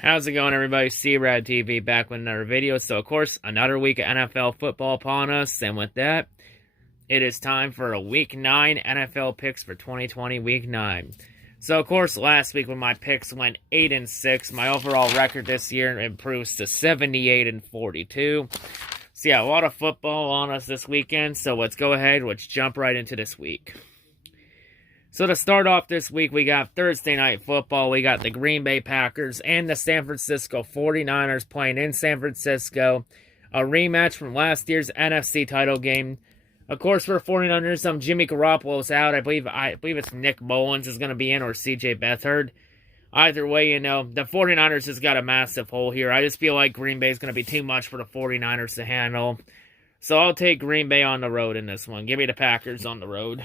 How's it going, everybody? C-RadTV back with another video. So, of course, another week of NFL football upon us. And with that, it is time for a Week 9 NFL picks for 2020 Week 9. So, of course, last week when my picks went 8-6, my overall record this year improves to 78-42. So, yeah, a lot of football on us this weekend. So, let's go ahead. Let's jump right into this week. So to start off this week, we got Thursday Night Football. We got the Green Bay Packers and the San Francisco 49ers playing in San Francisco. A rematch from last year's NFC title game. Of course, for the 49ers, Jimmy Garoppolo's out. I believe it's Nick Mullins is going to be in, or C.J. Beathard. Either way, the 49ers has got a massive hole here. I just feel like Green Bay is going to be too much for the 49ers to handle. So I'll take Green Bay on the road in this one. Give me the Packers on the road.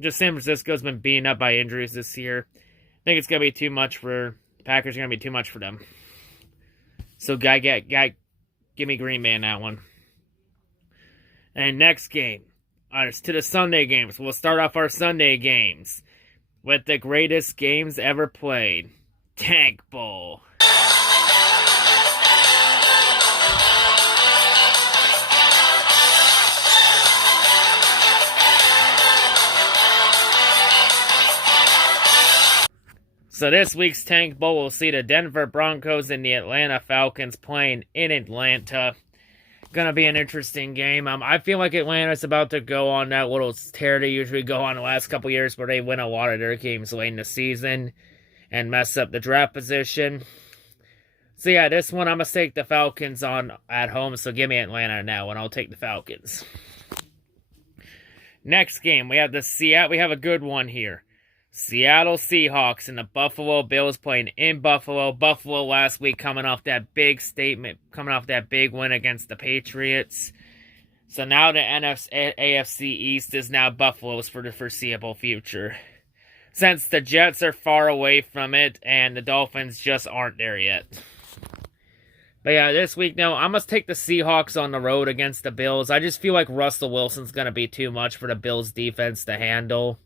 Just San Francisco's been beaten up by injuries this year. I think it's going to be too much for... Packers are going to be too much for them. So, give me Green Bay in that one. And next game. It's to the Sunday games. We'll start off our Sunday games with the greatest games ever played. Tank Bowl. So this week's Tank Bowl will see the Denver Broncos and the Atlanta Falcons playing in Atlanta. Gonna be an interesting game. I feel like Atlanta's about to go on that little tear they usually go on the last couple years where they win a lot of their games late in the season and mess up the draft position. So yeah, this one I'm gonna take the Falcons on at home, so give me Atlanta now, and I'll take the Falcons. Next game, we have a good one here. Seattle Seahawks and the Buffalo Bills playing in Buffalo. Buffalo last week coming off that big win against the Patriots. So now the AFC East is now Buffalo's for the foreseeable future. Since the Jets are far away from it and the Dolphins just aren't there yet. But yeah, this week, I must take the Seahawks on the road against the Bills. I just feel like Russell Wilson's going to be too much for the Bills defense to handle.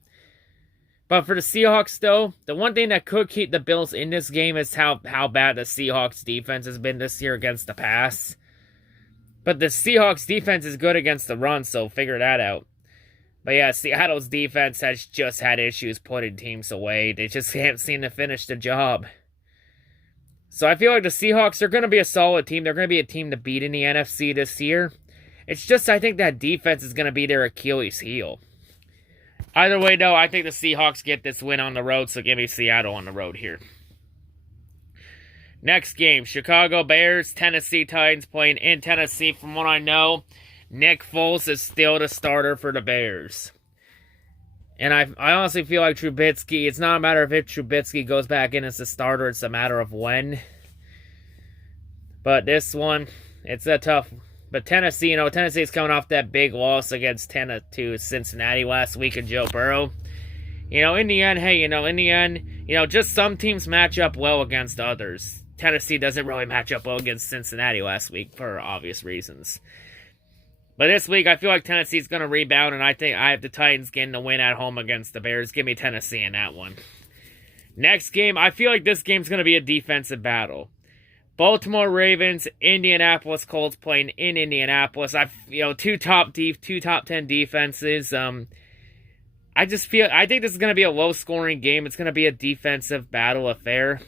But for the Seahawks, though, the one thing that could keep the Bills in this game is how bad the Seahawks defense has been this year against the pass. But the Seahawks defense is good against the run, so figure that out. But yeah, Seattle's defense has just had issues putting teams away. They just can't seem to finish the job. So I feel like the Seahawks are going to be a solid team. They're going to be a team to beat in the NFC this year. It's just I think that defense is going to be their Achilles heel. Either way, though, I think the Seahawks get this win on the road, so give me Seattle on the road here. Next game, Chicago Bears, Tennessee Titans playing in Tennessee. From what I know, Nick Foles is still the starter for the Bears. And I honestly feel like Trubisky, it's not a matter of if Trubisky goes back in as the starter, it's a matter of when. But this one, it's a tough one. But Tennessee, Tennessee's coming off that big loss against to Cincinnati last week and Joe Burrow. In the end, just some teams match up well against others. Tennessee doesn't really match up well against Cincinnati last week for obvious reasons. But this week, I feel like Tennessee's going to rebound, and I think I have the Titans getting the win at home against the Bears. Give me Tennessee in that one. Next game, I feel like this game's going to be a defensive battle. Baltimore Ravens, Indianapolis Colts playing in Indianapolis. Two top 10 defenses. I think this is going to be a low scoring game. It's going to be a defensive battle affair.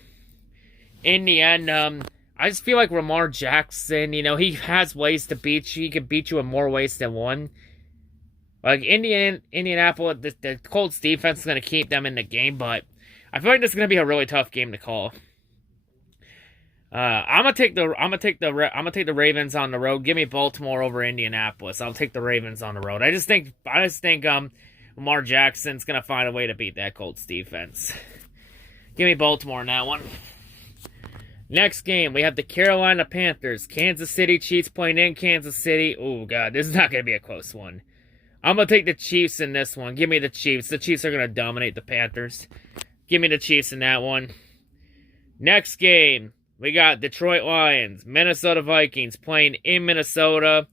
In the end, I just feel like Lamar Jackson, he has ways to beat you. He can beat you in more ways than one. Like Indianapolis, the Colts defense is going to keep them in the game, but I feel like this is going to be a really tough game to call. I'm gonna take the Ravens on the road. Give me Baltimore over Indianapolis. I'll take the Ravens on the road. I just think Lamar Jackson's gonna find a way to beat that Colts defense. Give me Baltimore in that one. Next game, we have the Carolina Panthers, Kansas City Chiefs playing in Kansas City. Oh god, this is not gonna be a close one. I'm gonna take the Chiefs in this one. Give me the Chiefs. The Chiefs are gonna dominate the Panthers. Give me the Chiefs in that one. Next game. We got Detroit Lions, Minnesota Vikings playing in Minnesota.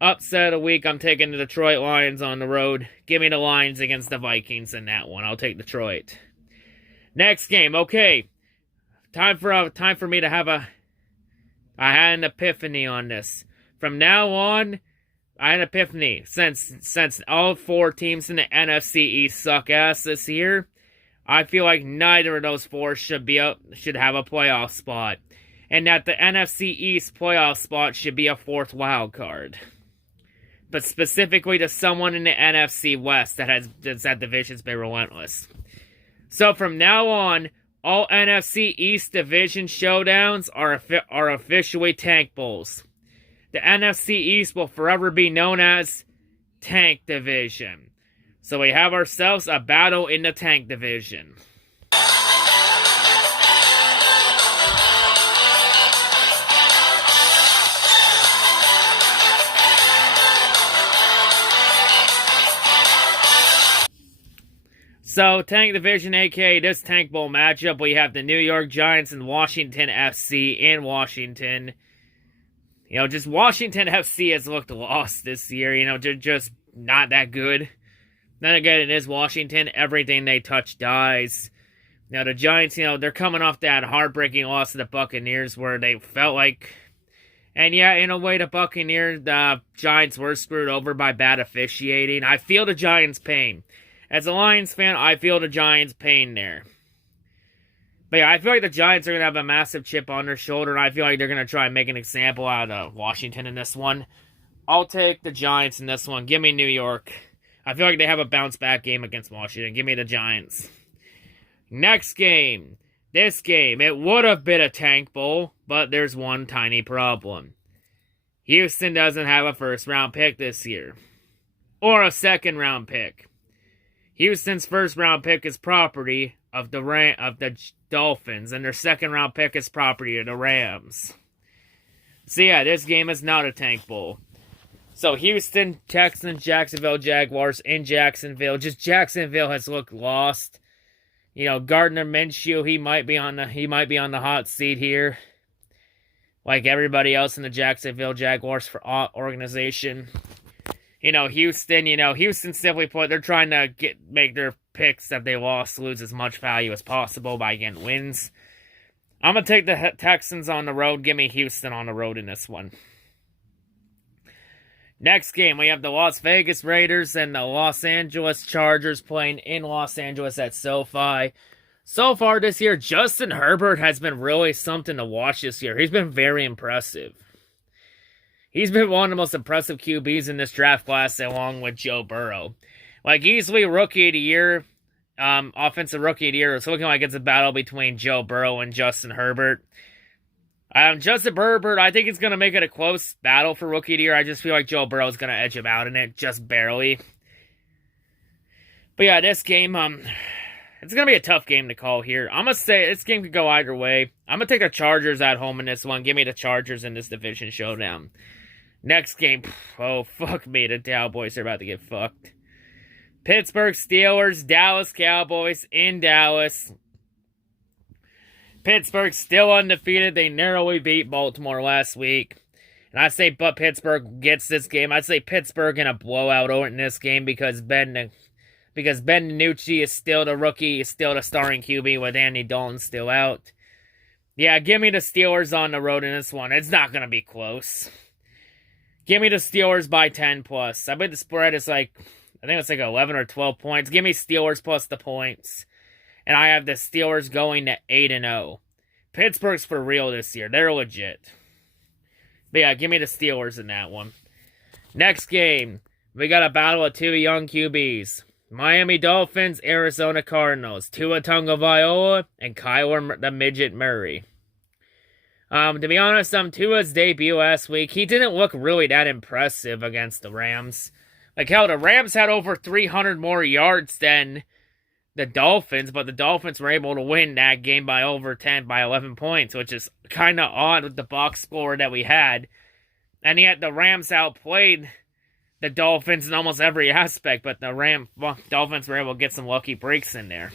Upset of the week, I'm taking the Detroit Lions on the road. Give me the Lions against the Vikings in that one. I'll take Detroit. Next game, okay. time for me to have I had an epiphany on this. From now on, I had an epiphany. Since all 4 teams in the NFC East suck ass this year, I feel like neither of those 4 should have a playoff spot. And that the NFC East playoff spot should be a 4th wild card. But specifically to someone in the NFC West that division's been relentless. So from now on, all NFC East division showdowns are officially Tank Bowls. The NFC East will forever be known as Tank Division. So we have ourselves a battle in the Tank Division. So, Tank Division, aka this Tank Bowl matchup, we have the New York Giants and Washington FC in Washington. You know, just Washington FC has looked lost this year. You know, they're just not that good. Then again, it is Washington. Everything they touch dies. Now, the Giants, you know, they're coming off that heartbreaking loss to the Buccaneers where they felt like... And yeah, in a way, the Giants were screwed over by bad officiating. I feel the Giants' pain. As a Lions fan, I feel the Giants' pain there. But yeah, I feel like the Giants are going to have a massive chip on their shoulder, and I feel like they're going to try and make an example out of Washington in this one. I'll take the Giants in this one. Give me New York. I feel like they have a bounce-back game against Washington. Give me the Giants. Next game. This game, it would have been a Tank Bowl, but there's one tiny problem. Houston doesn't have a first-round pick this year. Or a second-round pick. Houston's first-round pick is property of the Dolphins, and their second-round pick is property of the Rams. So yeah, this game is not a Tank Bowl. So Houston, Texans, Jacksonville Jaguars in Jacksonville. Just Jacksonville has looked lost. You know, Gardner Minshew, he might be on the hot seat here, like everybody else in the Jacksonville Jaguars organization. Houston simply put, they're trying to make their picks that they lost lose as much value as possible by getting wins. I'm going to take the Texans on the road. Give me Houston on the road in this one. Next game, we have the Las Vegas Raiders and the Los Angeles Chargers playing in Los Angeles at SoFi. So far this year, Justin Herbert has been really something to watch this year. He's been very impressive. He's been one of the most impressive QBs in this draft class, along with Joe Burrow. Like, easily Rookie of the Year, Offensive Rookie of the Year. It's looking like it's a battle between Joe Burrow and Justin Herbert. Justin Herbert, I think it's going to make it a close battle for Rookie of the Year. I just feel like Joe Burrow is going to edge him out in it, just barely. But yeah, this game, it's going to be a tough game to call here. I'm going to say this game could go either way. I'm going to take the Chargers at home in this one. Give me the Chargers in this division showdown. Next game, oh, fuck me, the Cowboys are about to get fucked. Pittsburgh Steelers, Dallas Cowboys in Dallas. Pittsburgh still undefeated. They narrowly beat Baltimore last week. And I say, but Pittsburgh gets this game. I'd say Pittsburgh in a blowout in this game because Ben DiNucci is still the rookie, is still the starring QB with Andy Dalton still out. Yeah, give me the Steelers on the road in this one. It's not going to be close. Give me the Steelers by 10 plus. I bet the spread is I think it's 11 or 12 points. Give me Steelers plus the points. And I have the Steelers going to 8-0. Pittsburgh's for real this year. They're legit. But yeah, give me the Steelers in that one. Next game, we got a battle of two young QBs. Miami Dolphins, Arizona Cardinals. Tua Tagovailoa and Kyler the Midget Murray. To be honest, Tua's debut last week, he didn't look really that impressive against the Rams. Like, hell, the Rams had over 300 more yards than the Dolphins, but the Dolphins were able to win that game by 11 points, which is kind of odd with the box score that we had. And yet the Rams outplayed the Dolphins in almost every aspect, but the Dolphins were able to get some lucky breaks in there.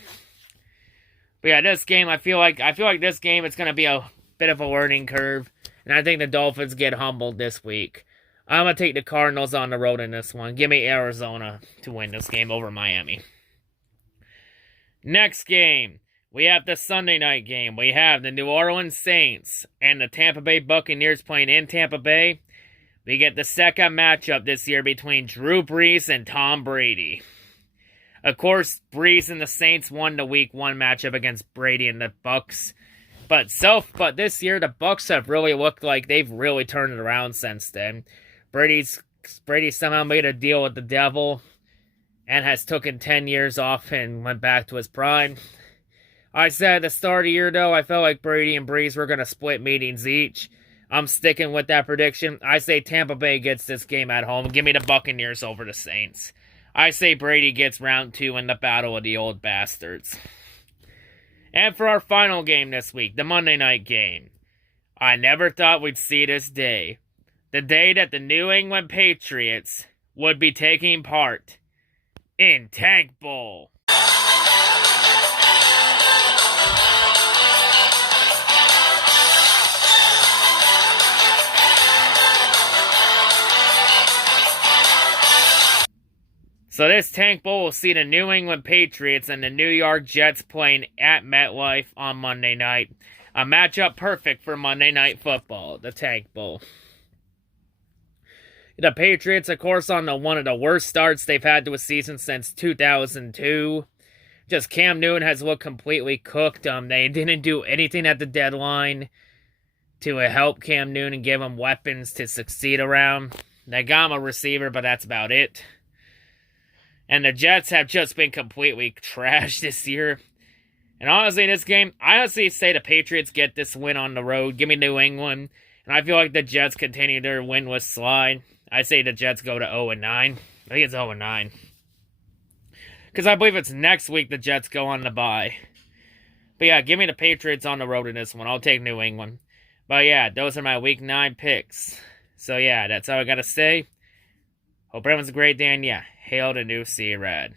But yeah, this game, I feel like this game, it's going to be a bit of a learning curve, and I think the Dolphins get humbled this week. I'm going to take the Cardinals on the road in this one. Give me Arizona to win this game over Miami. Next game, We have the Sunday night game. We have the New Orleans Saints and the Tampa Bay Buccaneers playing in Tampa Bay. We get the second matchup this year between Drew Brees and Tom Brady. Of course, Brees and the Saints won the Week 1 matchup against Brady and the Bucs. But this year, the Bucs have really looked like they've really turned it around since then. Brady somehow made a deal with the devil and has taken 10 years off and went back to his prime. I said at the start of the year, though, I felt like Brady and Brees were going to split meetings each. I'm sticking with that prediction. I say Tampa Bay gets this game at home. Give me the Buccaneers over the Saints. I say Brady gets round 2 in the battle of the old bastards. And for our final game this week, the Monday night game. I never thought we'd see this day. The day that the New England Patriots would be taking part in Tank Bowl. So this Tank Bowl will see the New England Patriots and the New York Jets playing at MetLife on Monday night. A matchup perfect for Monday Night Football, the Tank Bowl. The Patriots, of course, on one of the worst starts they've had to a season since 2002. Just Cam Newton has looked completely cooked. They didn't do anything at the deadline to help Cam Newton and give him weapons to succeed around. They got him a receiver, but that's about it. And the Jets have just been completely trashed this year. And honestly, in this game, I honestly say the Patriots get this win on the road. Give me New England. And I feel like the Jets continue their winless slide. I say the Jets go to 0-9. I think it's 0-9. Because I believe it's next week the Jets go on the bye. But yeah, give me the Patriots on the road in this one. I'll take New England. But yeah, those are my Week 9 picks. So yeah, that's all I got to say. Hope everyone's a great day, and yeah, hail the new C-Rad.